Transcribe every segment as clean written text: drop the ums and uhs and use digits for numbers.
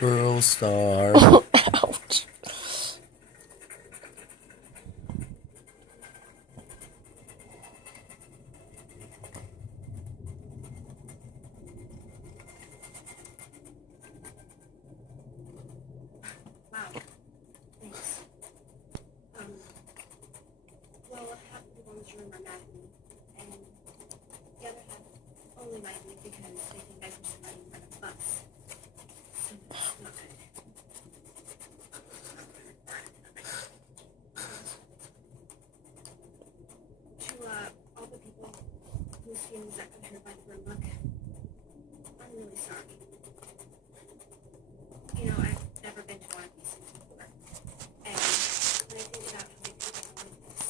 Girl star. Ouch. Wow. Thanks. Well, half the people in this room are mad at me, and the other half only like me because they think I push somebody in front of a bus. So it's not good. To all the people whose feelings got hurt by the burn book, I'm really sorry. You know, I've never been to one of these things before, and when I think about how many people are like this,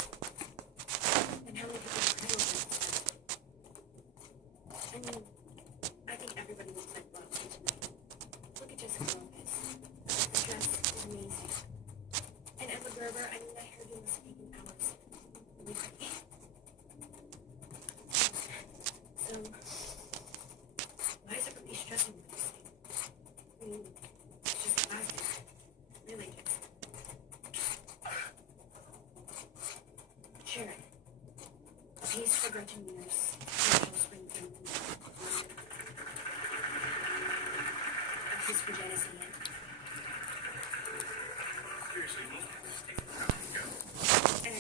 and how many people are critical of this, I mean, I think everybody was like love tonight. Look at Jessica Lopez. The dress is amazing. And Emma Gerber, I mean, I heard you were speaking hours. Really pretty. So, why is everybody stressing with this thing? I mean, it's just plastic. Really, just. Sure. A piece for Gretchen Wieners. Rachel Springfield. A piece for Janice Ian. And